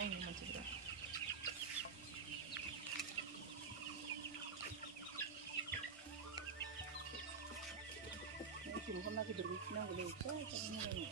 naik nih masih berapa? Ini cuma kan lagi berbicara boleh usaha caranya ini.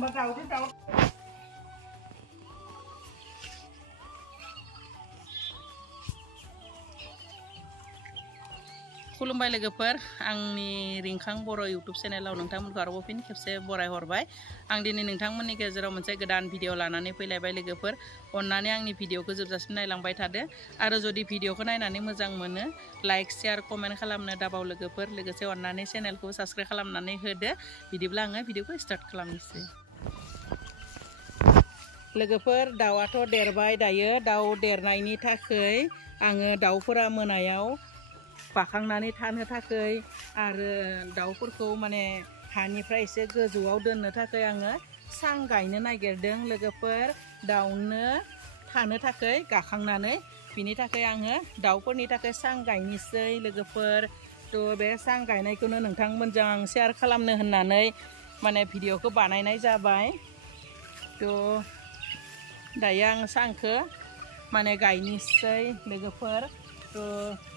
Bắt đầu chứ đâu. Khulumbaय लोगोफोर आंनि रिंखां बर' YouTube चेनेलाव नोंथांमोनखौ आरोबाव फिन खेबसे बराय हरबाय आं दिनै नोंथांमोननि गेजेराव मोनसे गोदान भिडिअ लानानै फैलायबाय लोगोफोर अन्नानै आंनि भिडिअखौ जोबजासिम नायलांबाय थादो आरो जुदि भिडिअखौ नायनानै मोजां मोनो लाइक शेयार कमेन्ट खालामनो दाबाव लोगोफोर लोगोसे अन्नानै चेनेलखौ साबस्क्राइब खालामनानै होदो बिदिब्ला आङो भिडिअखौ स्टार्ट खालामनोसै लोगोफोर दाउआथ' देरबाय दायो दाउ देरनायनि थाखाय आङो दाउफोरा मोनायाव बाखांनानै थानो थाखाय आरो दाउफोरखौ माने हानिफ्राय एसे गोजौआव दोननो थाखाय आङो सां गायनो नागिरदों लोगोफोर दाउनो थानो थाखाय गाखांनानै बिनि थाखाय आङो दाउफोरनि थाखाय सां गायनोसै लोगोफोर थ' बे सां गायनायखौनो नोंथांमोनजों आं शेयार खालामनो होननानै माने भिडिअखौ बानायनाय जाबाय थ' दायो आं सांखौ माने गायनोसै लोगोफोर थ'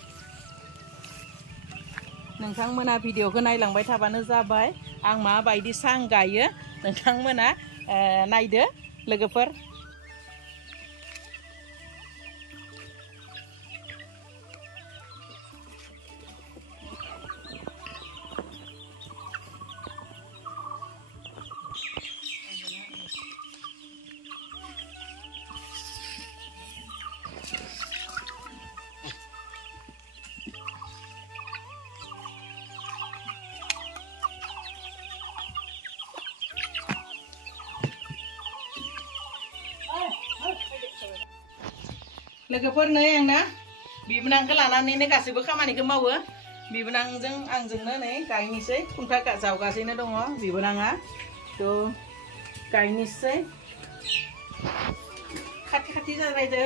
नोंथांमोना भिडिअखौ नायलांबाय थाबानो जाबाय आं माबायदि सां गायो नोंथांमोना नायदो लोगोफोर लोगोफोर नै आंना बिबोनांखौ लानानैनो गासैबो खामानिखौ मावो बिबोनांजों आंजोंनो नै गायनोसै खुन्था जावगासिनो दङ बिबोनाङा थ' गायनोसै खाथि खाथि जालायदो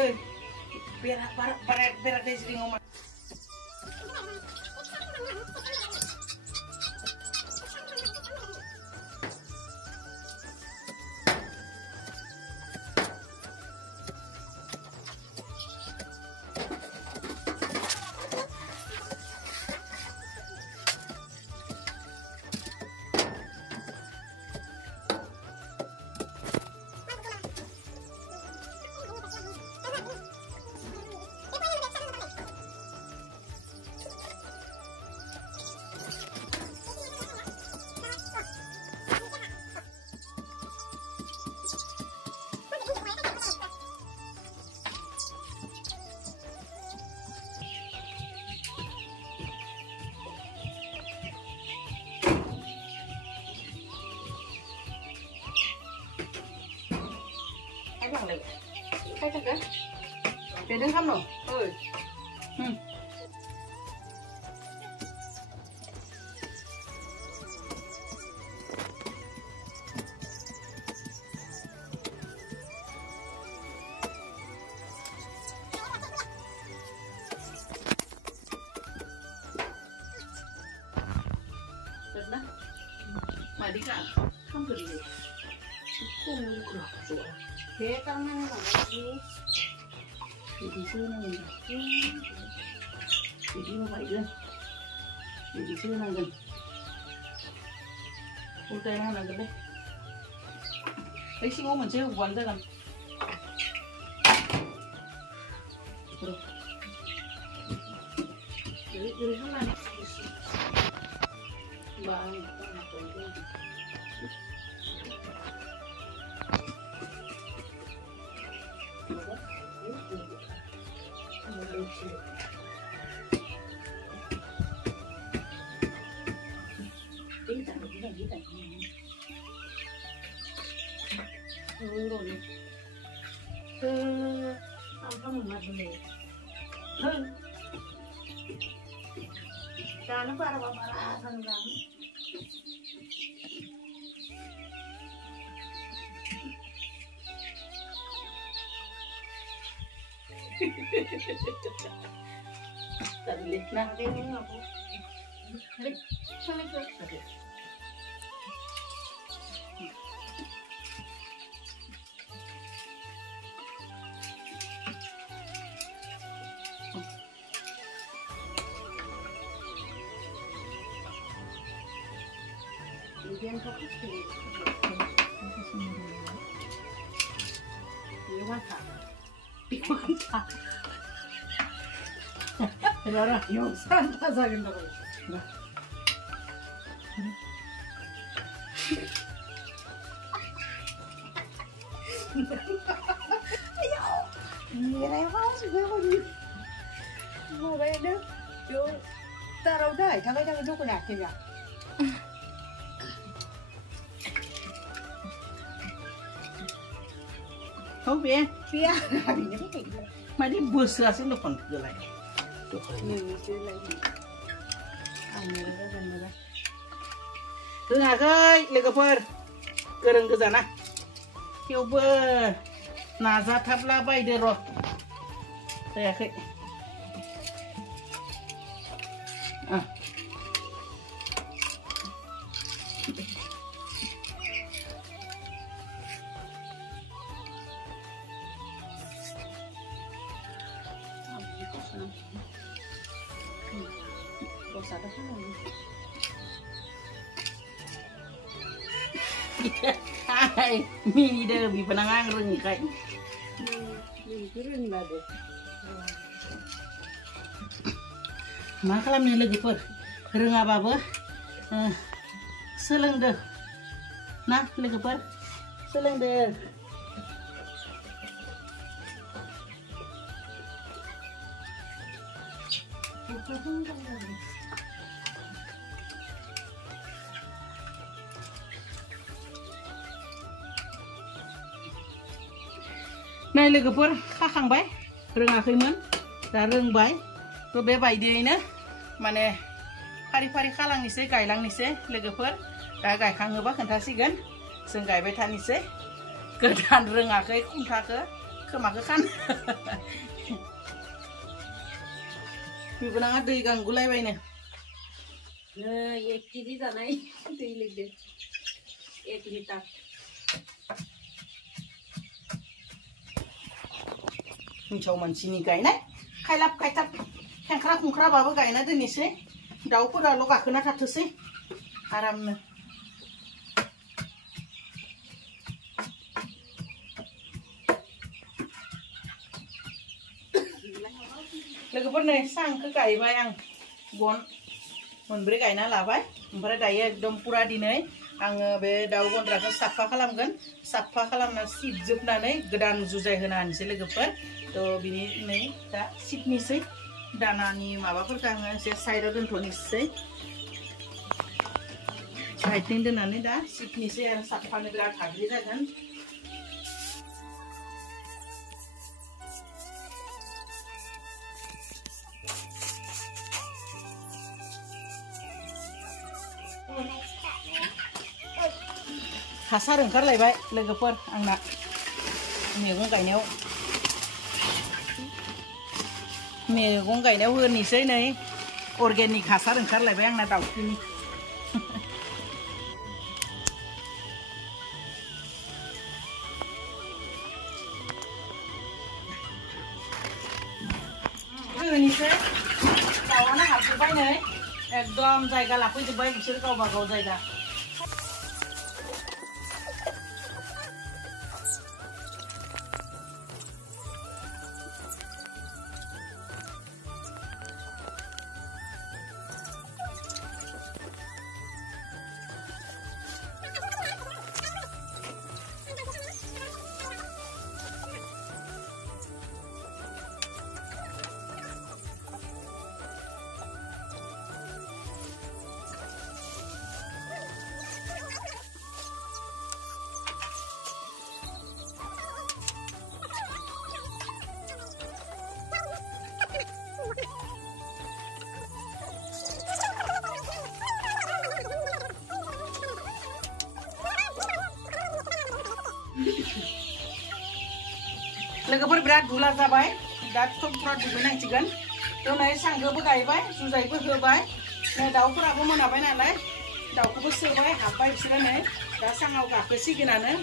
बेरा दैज्रिङाव bằng này thấy thật đấy để đứng khăm rồi ơi खामगोन खम ज'आ बे टारमाने माबाखौ बिदिसो होनांगोन बिदि होबायगोन बिदिसो होनांगोन उल्टायना होनांगोन दे बै सिङाव मोनसे होबानो जागोन ओरै खालामनानै होमबा आं Jangan para sanggang. Tadi nah ini aku. Hari sana ke. Kemudian fokus ke ini mata mata Rara yung santa sa akin ako ayaw ngira yung house ko mabaya yung taraw dahil tagay ko natin ya Không biết. Biết. Mà đi bữa xưa sẽ được còn cửa lại. Thứ hai cái lấy cái phơi, cái rừng cái gì nè, kêu bơ, nà ra thắp lá bay được rồi. Đây cái. À. Hai, mini deh lebih penangan reng kayak. Reng lah deh. Makalam nih lagi per, reng apa? Seleng deh. Nah, lagi per, seleng deh. Này लोगोफोर खाखांबाय रोङाखैमोन दा रोंबाय थ' बेबायदियैनो माने फारि फारि खालांनिसै गायलांनिसै लोगोफोर दा गायखाङोबा खोन्थासिगोन जों गायबाय थानिसै गोदान रोङाखै खुन्थाखौ खोमाखौ खान बिबोनाङा दै गांगुलायबायनो 1 केजि जानाय दै लोंदों 1 लिटार हिंसाव मानसिनि गायनाय खायलाब खायथाब खेंख्रा खुंख्राबाबो गायना दोननोसै दाउफोराल' गाखोना थाथोसै आरामनो लोगोफोर नै सांखौ गायबाय आं गन मोनब्रै गायना लाबाय ओमफ्राय दायो एकदम पुरा दिनै आङो बे दाउ गन्द्राखौ साफा खालामगोन साफा खालामना सिबजोबनानै गोदान जुजाय होना होनोसै लोगोफोर थ' बिनि नै दा सिबनिसै दानानि माबाफोरखौ आङो एसे साइडआव दोनथ'नोसै साइडथिं दोननानै दा सिबनिसै आरो साफानो बिराद हाद्रि जागोन हासार ओंखारलायबाय लोगोफोर आंना मैगं गायनायाव होनोसै नै अर्गेनिक हासार ओंखारलायबाय आंना दाउखिनि होनोसै दाउआनो हाबजोब्बाय नै एकदम जायगा लाफैजोब्बाय बिसोर गावबा गाव जायगा लोगोफोर बिराद धुला जाबाय दा थबफ्रा दुगैनांसिगोन थ' नै सांगोबो गायबाय जुजाइबो होबाय नै दाउफोराबो मोनाबाय नालाय दाउखौबो सोबाय हाबबाय बिसोरो नै दा सांआव गाखोसिगोनानो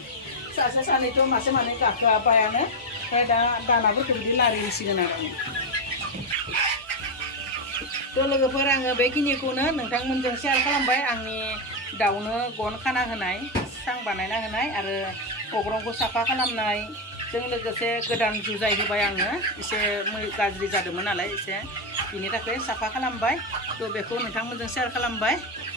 सासे सानैथ' मासे मानै गाखोआबायानो ओमफ्राय दा दानाफोरखौ बिदि लारिसिगोन आरो थ' लोगोफोर आङो बेखिनिखौनो नोंथांमोनजों शेयार खालामबाय आंनि दाउनो गन खाना होनाय सां बानायना होनाय आरो अग्रंखौ साफा खालामनाय जों लोगोसे गोदान जुजाइ होबाय आङो एसे गाज्रि जादोंमोन नालाय एसे बिनि थाखाय साफा खालामबाय थ' बेखौ नोंथांमोनजों शेयार खालामबाय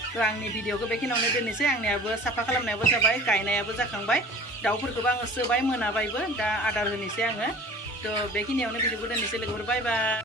थ' आंनि भिडिअखौ बेखिनियावनो दोननोसै आंनियाबो साफा खालामनायाबो जाबाय गायनायाबो जाखांबाय दाउफोरखौबो आङो सोबाय मोनाबायबो दा आदार होनोसै आङो थ' बेखिनियावनो भिडिअखौ दोननोसै लोगोफोर बाय बाय